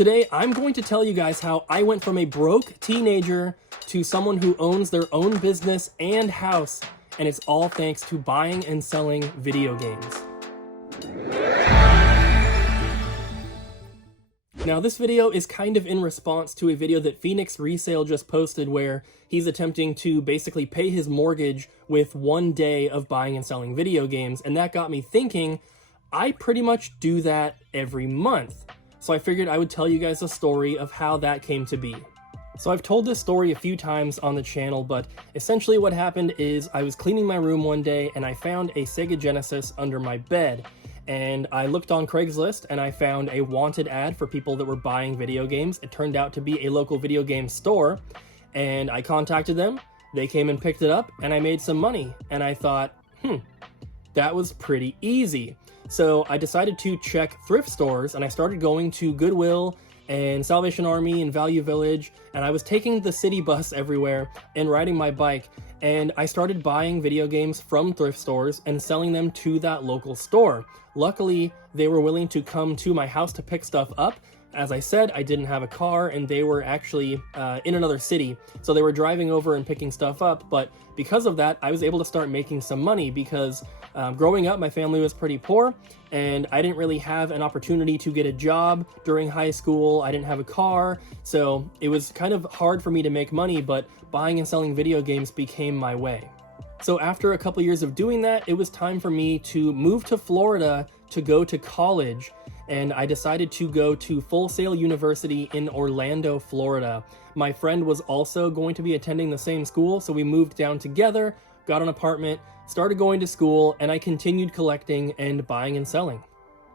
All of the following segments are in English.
Today, I'm going to tell you guys how I went from a broke teenager to someone who owns their own business and house, and it's all thanks to buying and selling video games. Now, this video is kind of in response to a video that Phoenix Resale just posted where he's attempting to basically pay his mortgage with one day of buying and selling video games, and that got me thinking, I pretty much do that every month. So I figured I would tell you guys a story of how that came to be. So I've told this story a few times on the channel, but essentially what happened is I was cleaning my room one day and I found a Sega Genesis under my bed. And I looked on Craigslist and I found a wanted ad for people that were buying video games. It turned out to be a local video game store, and I contacted them. They came and picked it up and I made some money. And I thought, that was pretty easy. So I decided to check thrift stores, and I started going to Goodwill and Salvation Army and Value Village, and I was taking the city bus everywhere and riding my bike, and I started buying video games from thrift stores and selling them to that local store. Luckily, they were willing to come to my house to pick stuff up. As I said, I didn't have a car, and they were actually in another city, so they were driving over and picking stuff up. But because of that, I was able to start making some money because growing up, my family was pretty poor, and I didn't really have an opportunity to get a job during high school. I didn't have a car, so it was kind of hard for me to make money, but buying and selling video games became my way. So after a couple years of doing that, it was time for me to move to Florida to go to college. And I decided to go to Full Sail University in Orlando, Florida. My friend was also going to be attending the same school, so we moved down together, got an apartment, started going to school, and I continued collecting and buying and selling.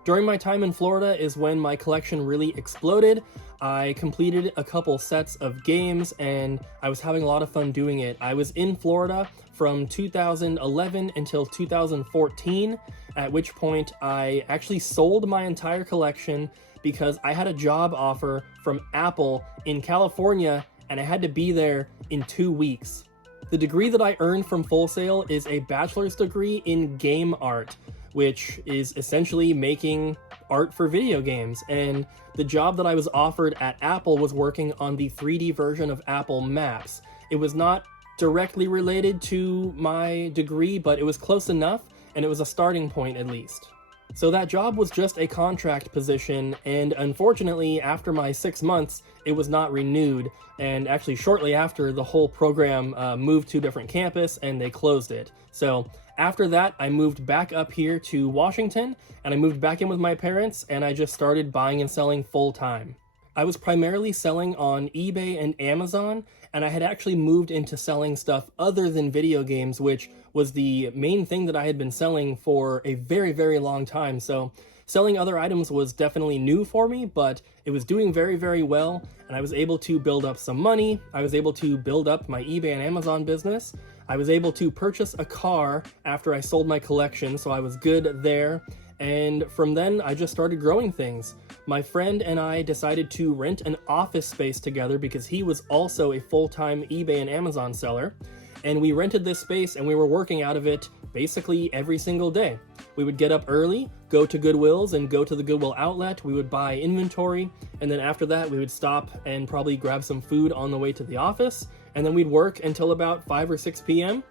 During my time in Florida is when my collection really exploded. I completed a couple sets of games, and I was having a lot of fun doing it. I was in Florida from 2011 until 2014, at which point I actually sold my entire collection because I had a job offer from Apple in California, and I had to be there in 2 weeks. The degree that I earned from Full Sail is a bachelor's degree in game art, which is essentially making art for video games. And the job that I was offered at Apple was working on the 3D version of Apple Maps. It was not directly related to my degree, but it was close enough, and it was a starting point at least. So that job was just a contract position, and unfortunately, after my 6 months, it was not renewed. And actually, shortly after, the whole program moved to a different campus, and they closed it. So after that, I moved back up here to Washington, and I moved back in with my parents, and I just started buying and selling full time. I was primarily selling on eBay and Amazon, and I had actually moved into selling stuff other than video games, which was the main thing that I had been selling for a very, very long time. So selling other items was definitely new for me, but it was doing very, very well, and I was able to build up some money. I was able to build up my eBay and Amazon business. I was able to purchase a car after I sold my collection, so I was good there. And from then, I just started growing things. My friend and I decided to rent an office space together because he was also a full-time eBay and Amazon seller. And we rented this space and we were working out of it basically every single day. We would get up early, go to Goodwill's and go to the Goodwill outlet. We would buy inventory, and then after that, we would stop and probably grab some food on the way to the office. And then we'd work until about 5 or 6 p.m.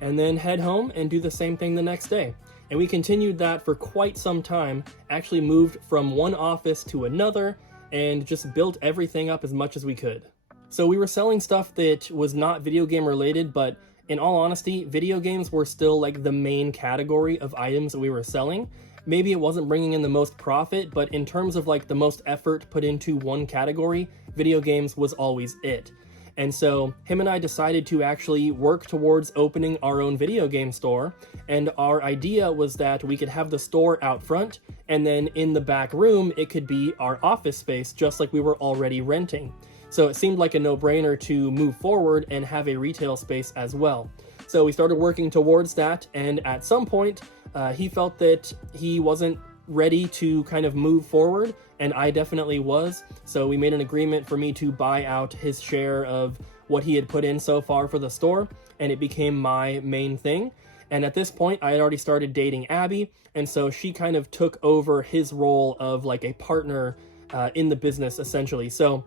and then head home and do the same thing the next day. And we continued that for quite some time, actually moved from one office to another, and just built everything up as much as we could. So we were selling stuff that was not video game related, but in all honesty, video games were still like the main category of items that we were selling. Maybe it wasn't bringing in the most profit, but in terms of like the most effort put into one category, video games was always it. And so him and I decided to actually work towards opening our own video game store. And our idea was that we could have the store out front, and then in the back room, it could be our office space, just like we were already renting. So it seemed like a no-brainer to move forward and have a retail space as well. So we started working towards that, and at some point, he felt that he wasn't ready to kind of move forward, and I definitely was. So we made an agreement for me to buy out his share of what he had put in so far for the store, and it became my main thing. And at this point, I had already started dating Abby, and so she kind of took over his role of like a partner in the business, essentially. So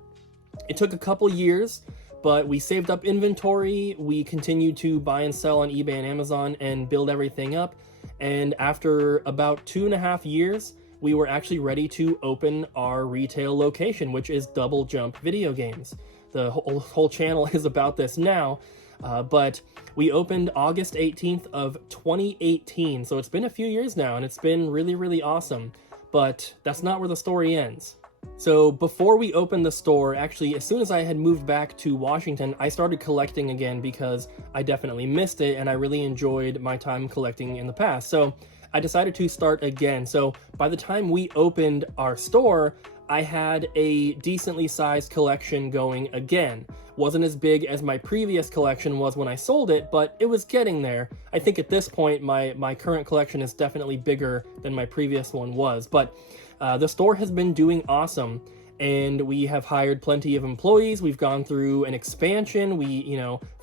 it took a couple years, but we saved up inventory. We continued to buy and sell on eBay and Amazon and build everything up. And after about 2.5 years, we were actually ready to open our retail location, which is Double Jump Video Games. The whole channel is about this now, but we opened August 18th of 2018. So it's been a few years now, and it's been really, really awesome. But that's not where the story ends. So before we opened the store, actually, as soon as I had moved back to Washington, I started collecting again because I definitely missed it and I really enjoyed my time collecting in the past. So I decided to start again. So by the time we opened our store, I had a decently sized collection going again. Wasn't as big as my previous collection was when I sold it, but it was getting there. I think at this point, my current collection is definitely bigger than my previous one was. But the store has been doing awesome, and we have hired plenty of employees. We've gone through an expansion. We,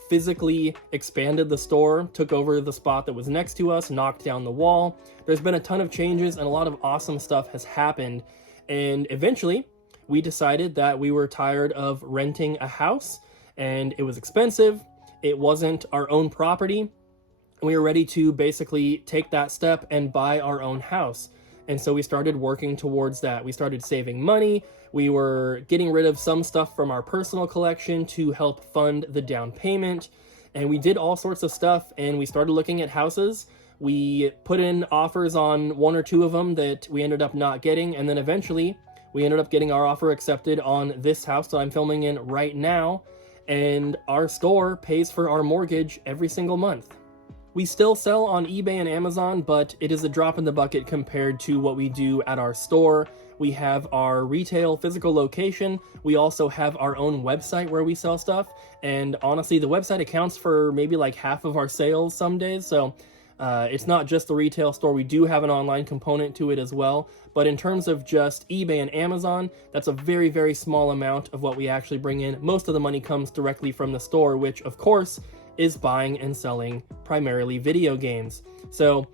physically expanded the store, took over the spot that was next to us, knocked down the wall. There's been a ton of changes and a lot of awesome stuff has happened. And eventually we decided that we were tired of renting a house, and it was expensive. It wasn't our own property. We were ready to basically take that step and buy our own house. And so we started working towards that. We started saving money. We were getting rid of some stuff from our personal collection to help fund the down payment. And we did all sorts of stuff, and we started looking at houses. We put in offers on 1 or 2 of them that we ended up not getting. And then eventually we ended up getting our offer accepted on this house that I'm filming in right now. And our store pays for our mortgage every single month. We still sell on eBay and Amazon, but it is a drop in the bucket compared to what we do at our store. We have our retail physical location. We also have our own website where we sell stuff. And honestly, the website accounts for maybe like half of our sales some days. So it's not just the retail store. We do have an online component to it as well. But in terms of just eBay and Amazon, that's a very, very small amount of what we actually bring in. Most of the money comes directly from the store, which of course is buying and selling primarily video games. So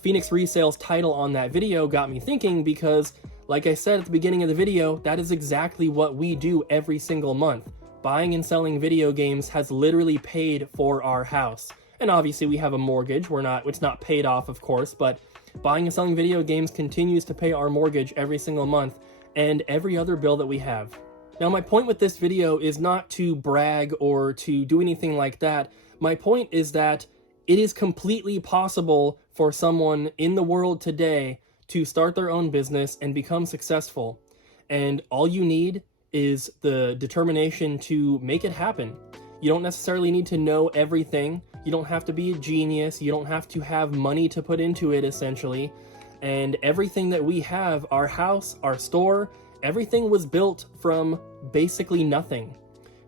Phoenix Resale's title on that video got me thinking because, like I said at the beginning of the video, that is exactly what we do every single month. Buying and selling video games has literally paid for our house. And obviously we have a mortgage. It's not paid off, of course, but buying and selling video games continues to pay our mortgage every single month and every other bill that we have. Now, my point with this video is not to brag or to do anything like that. My point is that it is completely possible for someone in the world today to start their own business and become successful. And all you need is the determination to make it happen. You don't necessarily need to know everything. You don't have to be a genius. You don't have to have money to put into it, essentially. And everything that we have, our house, our store, everything was built from basically nothing.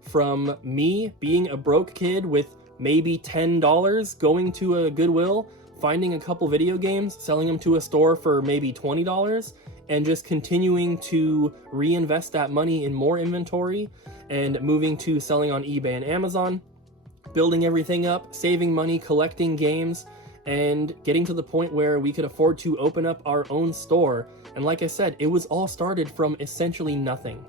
From me being a broke kid with maybe $10 going to a Goodwill, finding a couple video games, selling them to a store for maybe $20, and just continuing to reinvest that money in more inventory and moving to selling on eBay and Amazon, building everything up, saving money, collecting games, and getting to the point where we could afford to open up our own store. And like I said, it was all started from essentially nothing.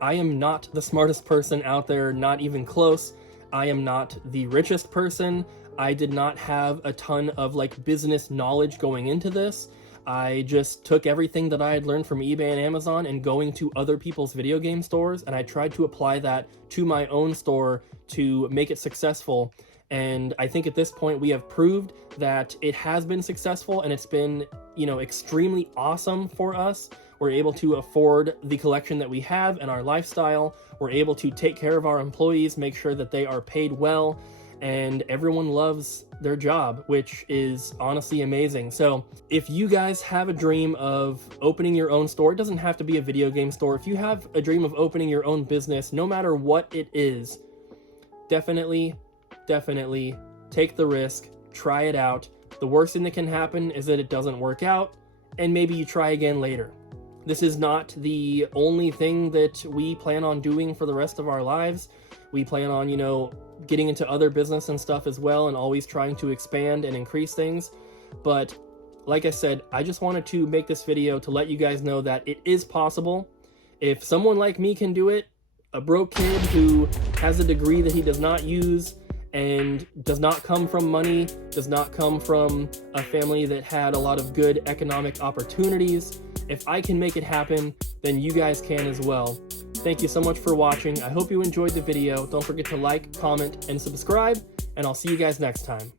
I am not the smartest person out there, not even close. I am not the richest person. I did not have a ton of business knowledge going into this. I just took everything that I had learned from eBay and Amazon and going to other people's video game stores, and I tried to apply that to my own store to make it successful. And I think at this point we have proved that it has been successful, and it's been, extremely awesome for us. We're able to afford the collection that we have and our lifestyle. We're able to take care of our employees, make sure that they are paid well, and everyone loves their job, which is honestly amazing. So if you guys have a dream of opening your own store, it doesn't have to be a video game store. If you have a dream of opening your own business, no matter what it is, definitely take the risk, try it out. The worst thing that can happen is that it doesn't work out, and maybe you try again later. This is not the only thing that we plan on doing for the rest of our lives. We plan on, getting into other business and stuff as well, and always trying to expand and increase things. But like I said, I just wanted to make this video to let you guys know that it is possible. If someone like me can do it, a broke kid who has a degree that he does not use and does not come from money, does not come from a family that had a lot of good economic opportunities, if I can make it happen, then you guys can as well. Thank you so much for watching. I hope you enjoyed the video. Don't forget to like, comment, and subscribe, and I'll see you guys next time.